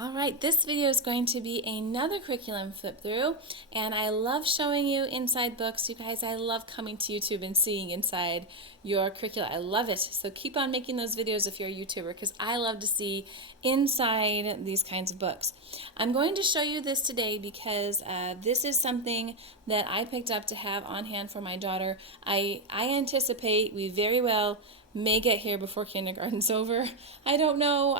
All right, this video is going to be another curriculum flip through, and I love showing you inside books. You guys, I love coming to YouTube and seeing inside your curricula. I love it. So keep on making those videos if you're a YouTuber, because I love to see inside these kinds of books. I'm going to show you this today because this is something that I picked up to have on hand for my daughter. I anticipate we very well may get here before kindergarten's over. I don't know.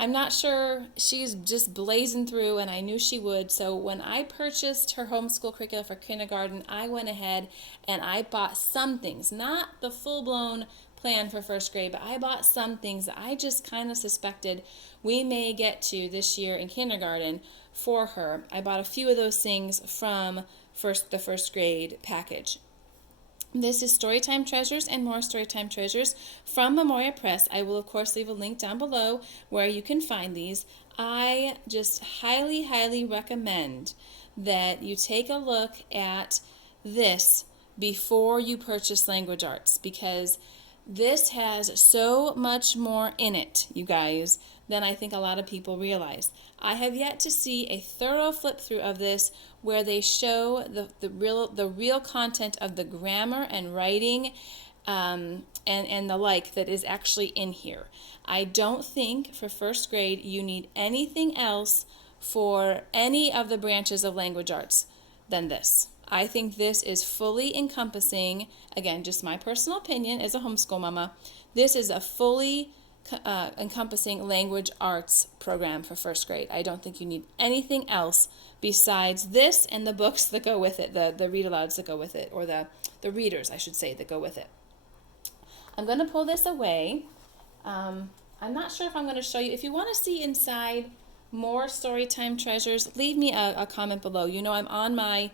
I'm not sure. She's just blazing through, and I knew she would. So when I purchased her homeschool curricula for kindergarten, I went ahead and I bought some things, not the full-blown plan for first grade, but I bought some things that I just kind of suspected we may get to this year in kindergarten for her. I bought a few of those things from the first grade package. This is Storytime Treasures and More Storytime Treasures from Memoria Press. I will, of course, leave a link down below where you can find these. I just highly, highly recommend that you take a look at this before you purchase Language Arts, because this has so much more in it, you guys, than I think a lot of people realize. I have yet to see a thorough flip through of this where they show the real content of the grammar and writing and the like that is actually in here. I don't think for first grade you need anything else for any of the branches of Language Arts than this. I think this is fully encompassing, again, just my personal opinion as a homeschool mama, this is a fully encompassing language arts program for first grade. I don't think you need anything else besides this and the books that go with it, the read-alouds that go with it, or the readers, I should say, that go with it. I'm going to pull this away. I'm not sure if I'm going to show you. If you want to see inside more Storytime Treasures, leave me a comment below. You know, I'm on my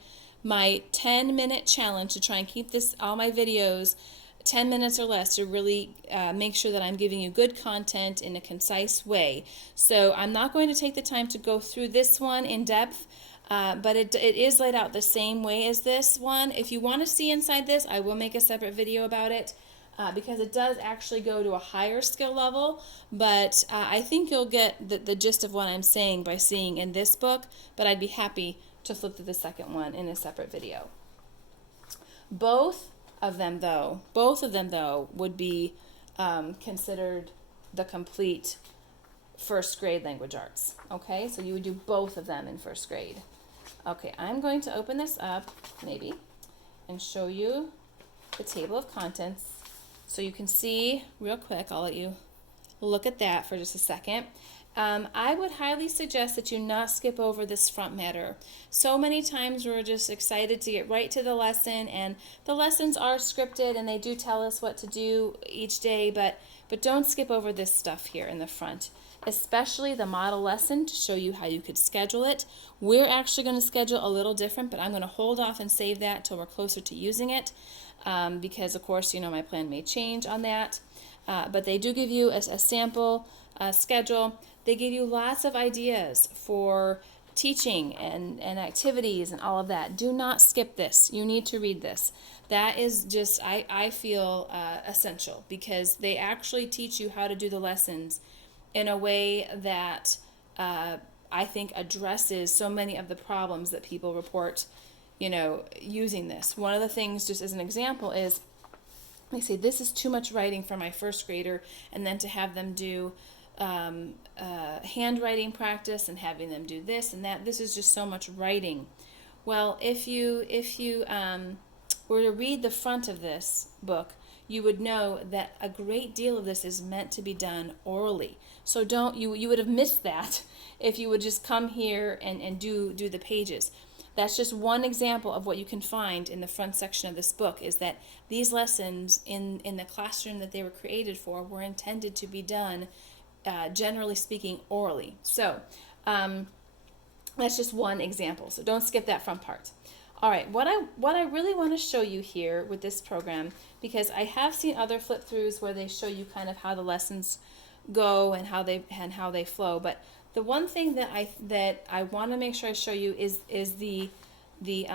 10-minute challenge to try and keep all my videos 10 minutes or less to really make sure that I'm giving you good content in a concise way. So I'm not going to take the time to go through this one in depth, but it is laid out the same way as this one. If you want to see inside this, I will make a separate video about it because it does actually go to a higher skill level, but I think you'll get the gist of what I'm saying by seeing in this book, but I'd be happy to flip to the second one in a separate video. Both of them though would be considered the complete first grade language arts. Okay, so you would do both of them in first grade. Okay, I'm going to open this up maybe and show you the table of contents so you can see real quick. I'll let you look at that for just a second. I would highly suggest that you not skip over this front matter. So many times we're just excited to get right to the lesson, and the lessons are scripted and they do tell us what to do each day, but don't skip over this stuff here in the front, especially the model lesson to show you how you could schedule it. We're actually going to schedule a little different, but I'm going to hold off and save that till we're closer to using it because, of course, you know, my plan may change on that. But they do give you a sample schedule. They give you lots of ideas for teaching and activities and all of that. Do not skip this. You need to read this. That is just, I feel, essential, because they actually teach you how to do the lessons in a way that I think addresses so many of the problems that people report, you know, using this. One of the things, just as an example, is they say this is too much writing for my first grader, and then to have them do handwriting practice and having them do this and that. This is just so much writing. Well, if you were to read the front of this book, you would know that a great deal of this is meant to be done orally. So you would have missed that if you would just come here and do the pages. That's just one example of what you can find in the front section of this book, is that these lessons in the classroom that they were created for were intended to be done, generally speaking, orally. So that's just one example. So don't skip that front part. All right, what I really want to show you here with this program, because I have seen other flip throughs where they show you kind of how the lessons go and how they flow, but the one thing that I want to make sure I show you is the the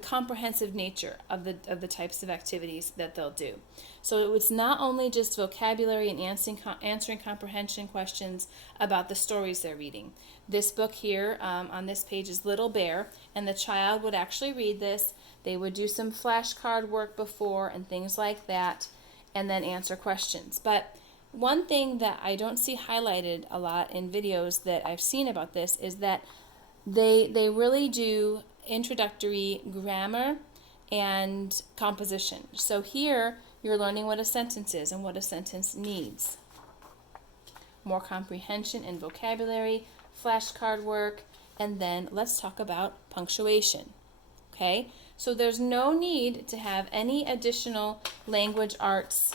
comprehensive nature of the types of activities that they'll do. So it's not only just vocabulary and answering comprehension questions about the stories they're reading. This book here on this page is Little Bear, and the child would actually read this. They would do some flashcard work before and things like that, and then answer questions. But one thing that I don't see highlighted a lot in videos that I've seen about this is that they really do introductory grammar and composition. So here you're learning what a sentence is and what a sentence needs. More comprehension and vocabulary, flashcard work, and then let's talk about punctuation. Okay? So there's no need to have any additional language arts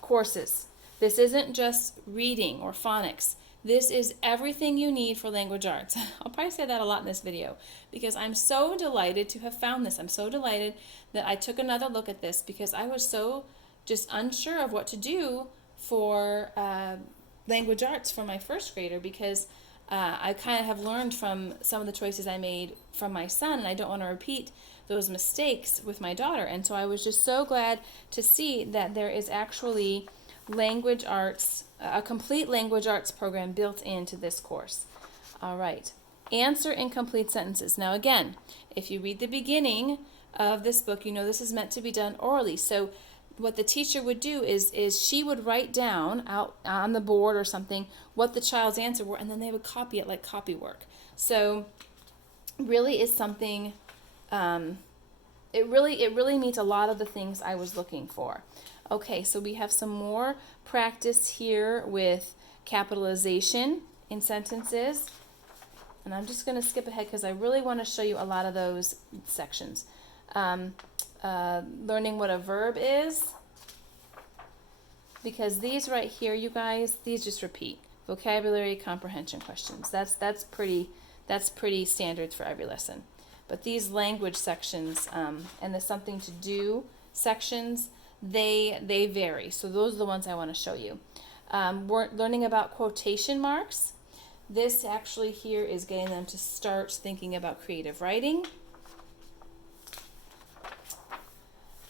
courses. This isn't just reading or phonics. This is everything you need for language arts. I'll probably say that a lot in this video because I'm so delighted to have found this. I'm so delighted that I took another look at this because I was so just unsure of what to do for language arts for my first grader because I kind of have learned from some of the choices I made from my son, and I don't want to repeat those mistakes with my daughter. And so I was just so glad to see that there is actually language arts, a complete language arts program built into this course. All right. Answer incomplete sentences. Now again, if you read the beginning of this book, you know this is meant to be done orally. So what the teacher would do is she would write down out on the board or something what the child's answer were, and then they would copy it like copy work. So really is something, it really meets a lot of the things I was looking for. Okay, so we have some more practice here with capitalization in sentences. And I'm just going to skip ahead because I really want to show you a lot of those sections. Learning what a verb is. Because these right here, you guys, these just repeat. Vocabulary, comprehension questions. That's pretty standard for every lesson. But these language sections and the something to do sections, they vary. So those are the ones I want to show you. We're learning about quotation marks. This actually here is getting them to start thinking about creative writing.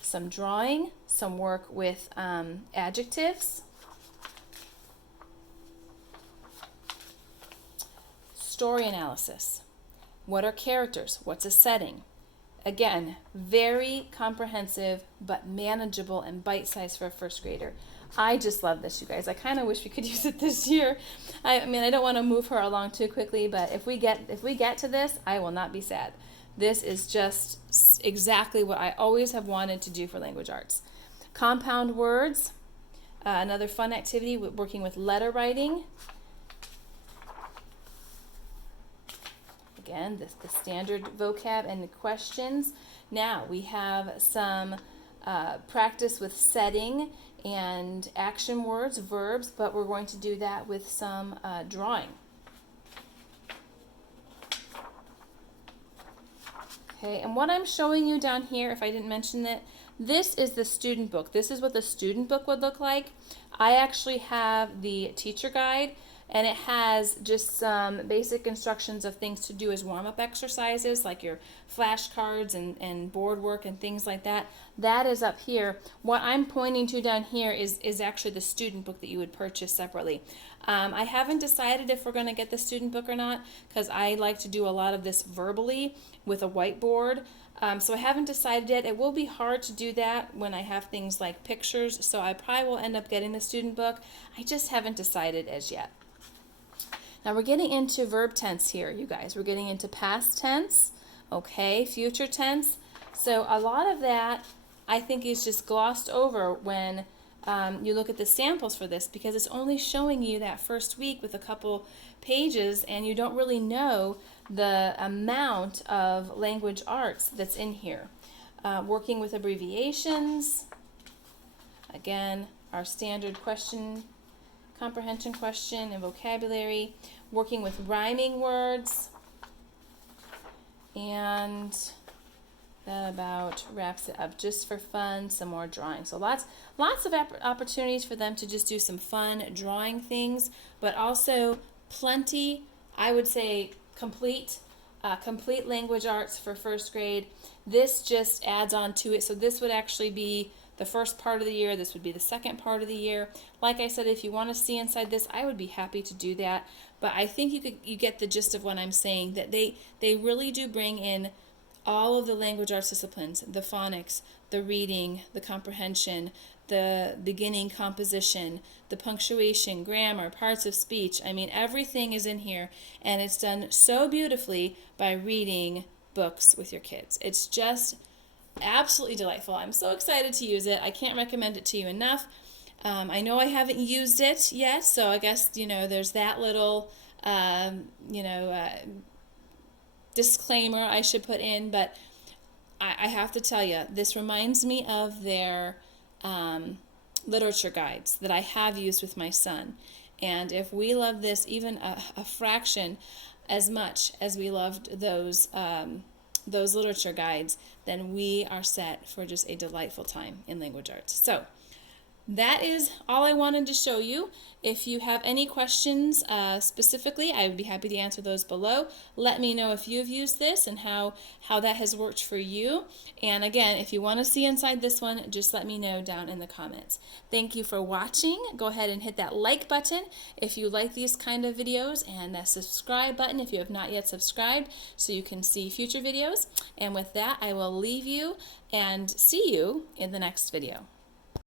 Some drawing, some work with adjectives. Story analysis. What are characters? What's a setting? Again, very comprehensive but manageable and bite-sized for a first grader. I just love this, you guys. I kind of wish we could use it this year. I mean, I don't want to move her along too quickly, but if we get to this, I will not be sad. This is just exactly what I always have wanted to do for language arts. Compound words, another fun activity working with letter writing. Again, the standard vocab and questions. Now we have some practice with setting and action words, verbs, but we're going to do that with some drawing. Okay, and what I'm showing you down here, if I didn't mention it, this is the student book. This is what the student book would look like. I actually have the teacher guide, and it has just some basic instructions of things to do as warm-up exercises, like your flashcards and board work and things like that. That is up here. What I'm pointing to down here is actually the student book that you would purchase separately. I haven't decided if we're going to get the student book or not, because I like to do a lot of this verbally with a whiteboard. So I haven't decided yet. It will be hard to do that when I have things like pictures, so I probably will end up getting the student book. I just haven't decided as yet. Now we're getting into verb tense here, you guys. We're getting into past tense, okay, future tense. So a lot of that I think is just glossed over when you look at the samples for this, because it's only showing you that first week with a couple pages, and you don't really know the amount of language arts that's in here. Working with abbreviations, again, our standard question, comprehension question and vocabulary, working with rhyming words, and that about wraps it up. Just for fun, some more drawing. So lots of opportunities for them to just do some fun drawing things, but also plenty, I would say, complete complete language arts for first grade. This just adds on to it. So this would actually be the first part of the year. This would be the second part of the year. Like I said, if you want to see inside this, I would be happy to do that. But I think you get the gist of what I'm saying, that they really do bring in all of the language arts disciplines, the phonics, the reading, the comprehension, the beginning composition, the punctuation, grammar, parts of speech. I mean, everything is in here, and it's done so beautifully by reading books with your kids. It's just absolutely delightful. I'm so excited to use it. I can't recommend it to you enough. I know I haven't used it yet, so I guess, there's that little, disclaimer I should put in, but I have to tell you, this reminds me of their literature guides that I have used with my son. And if we love this even a fraction as much as we loved those literature guides, then we are set for just a delightful time in language arts. So that is all I wanted to show you. If you have any questions specifically, I would be happy to answer those below. Let me know if you've used this and how that has worked for you. And again, if you want to see inside this one, just let me know down in the comments. Thank you for watching. Go ahead and hit that like button if you like these kind of videos, and that subscribe button if you have not yet subscribed, so you can see future videos. And with that, I will leave you and see you in the next video.